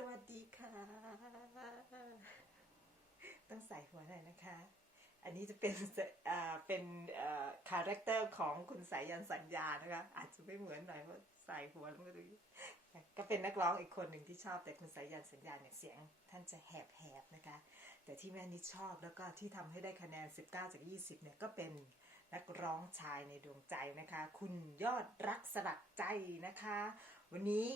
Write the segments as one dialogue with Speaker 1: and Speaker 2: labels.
Speaker 1: สวัสดีค่ะ ต้องใส่หัวหน่อยนะคะ อันนี้จะเป็นเป็นคาแรคเตอร์ของคุณสายยันสัญญานะคะ อาจจะไม่เหมือนหน่อยเพราะใส่หัวแล้วก็ดูก็เป็นนักร้องอีกคนหนึ่งที่ชอบแต่คุณสายยันสัญญาเนี่ยเสียง ท่านจะแหบๆนะคะ แต่ที่แม่นิดชอบแล้วก็ที่ทำให้ได้คะแนน 19 จาก 20 เนี่ยก็เป็นนักร้องชายในดวงใจนะคะ คุณยอดรักสลักใจนะคะ วันนี้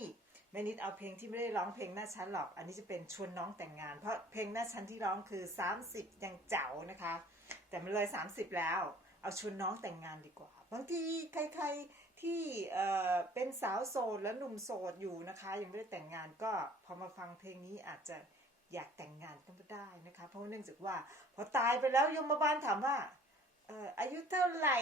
Speaker 1: แม่นิดเอาเพลงที่ไม่ได้ร้องเพลงหน้าชั้นหรอก อันนี้จะเป็นชวนน้องแต่งงาน เพราะเพลงหน้าชั้นที่ร้องคือ 30 ยังเจ๋านะคะ แต่มันเลย 30 แล้ว เอาชวนน้องแต่งงานดีกว่า บางทีใครๆที่เอ่อเป็นสาวโสดและหนุ่มโสดอยู่นะคะ ยังไม่ได้แต่งงานก็พอมาฟังเพลงนี้อาจจะอยากแต่งงานก็ไม่ได้นะคะ เพราะเนื่องจากว่า พอตายไปแล้วยมบาลถามว่าเอ่ออายุเท่าไหร่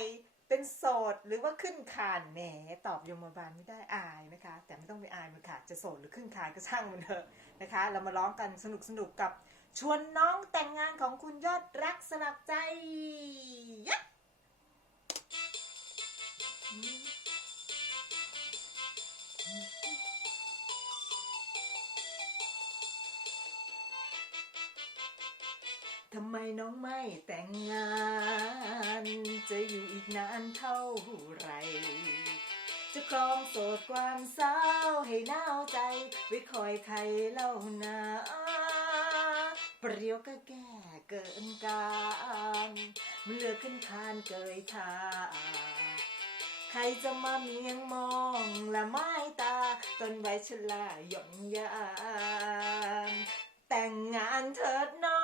Speaker 1: เป็นโสดหรือว่าขึ้นคานแหมตอบยมบาลไม่ได้อายนะคะ แต่ไม่ต้องไปอายมันค่ะ จะโสดหรือขึ้นคานก็ช่างมันเถอะนะคะ เรามาร้องกันสนุกสนุกกับชวนน้องแต่งงานของคุณยอดรักสลักใจยทำไมน้องไม่แต่งงาน เท่าไร จะครองโสดความสาให้น่าวใจไว้คอยใครเล่านาเปรียวก็แก่เกินการมันเลือกขึ้นคานเกยทาใครจะมาเมียงมองและไม้ตาต้นไวชลาหย่อนยานแต่งงานเถิดน้อ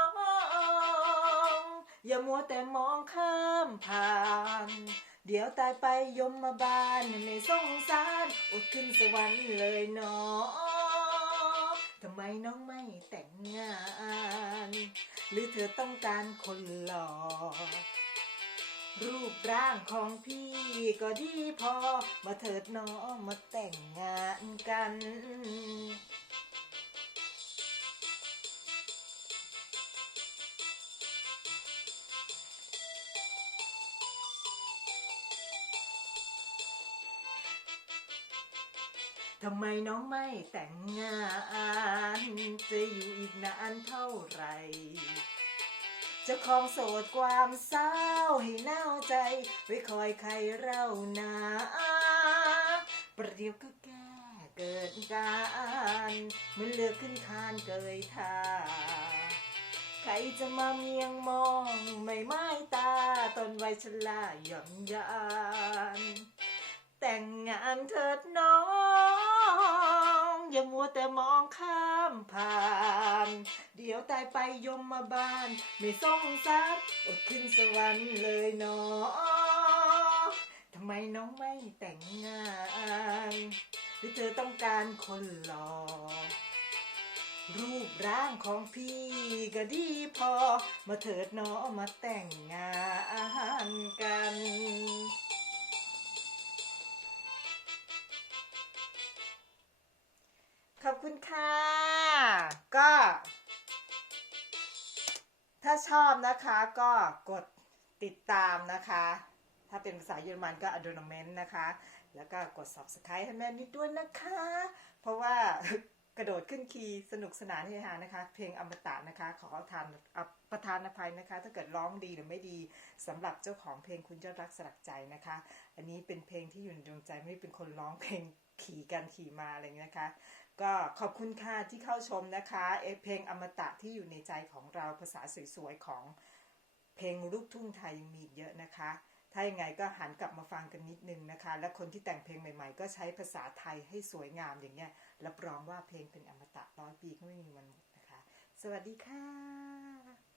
Speaker 1: ง อย่ามัวแต่มองข้ามผ่าน เดี๋ยวตายไปยมมาบาลไม่สงสารอดขึ้นสวรรค์เลยเนาะทำไมน้องไม่แต่งงาน หรือเธอต้องการคนหล่อรูปร่างของพี่ก็ดีพอ มาเถิดน้องมาแต่งงานกัน ทำไมน้องไม่แต่งงาน จะอยู่อีกนานเท่าไหร่จะคลองโสดความเศร้าให้น่าใจ ไว้คอยใครเล่านาประเดี๋ยวก็แก่เกินการเหมันเลือกขึ้นคานเกยทาใครจะมาเมียงมองไม่ไม้ตาตอนวัยชราหย่อนยาน แต่งงานเถิดน้อง อย่ามัวแต่มองข้ามผ่าน เดี๋ยวตายไปยมมาบาน ไม่สงสารอดขึ้นสวรรค์เลยเนาะทำไมน้องไม่แต่งงาน หรือเธอต้องการคนหล่อรูปร่างของพี่ก็ดีพอ มาเถิดนาะมาแต่งงานกัน คุณค่ะ ก็ ถ้าชอบนะคะก็กดติดตามนะคะ ถ้าเป็นภาษาเยอรมันก็ a d o n a m e n t นะคะ แล้วก็กด subscribe ให้แม่นิดด้วยนะคะ เพราะว่ากระโดดขึ้นคีย์สนุกสนานเฮฮานะคะ เพลงอมตะนะคะ ขอทานอประทานอภัยนะคะ ถ้าเกิดร้องดีหรือไม่ดีสำหรับเจ้าของเพลงคุณยอดรักสลักใจนะคะ อันนี้เป็นเพลงที่อยู่ในดวงใจไม่ได้เป็นคนร้องเพลง ขี่กันขี่มาอะไรอย่างนี้นะคะ ก็ขอบคุณค่ะที่เข้าชมนะคะเอเพลงอมตะที่อยู่ในใจของเราภาษาสวยๆของเพลงลูกทุ่งไทยยังมีเยอะนะคะ ถ้ายังไงก็หันกลับมาฟังกันนิดนึงนะคะ และคนที่แต่งเพลงใหม่ๆ ก็ใช้ภาษาไทยให้สวยงามอย่างเงี้ยรับรองว่าเพลงเป็นอมตะร้อยปีก็ไม่มีวันหมดนะคะ สวัสดีค่ะ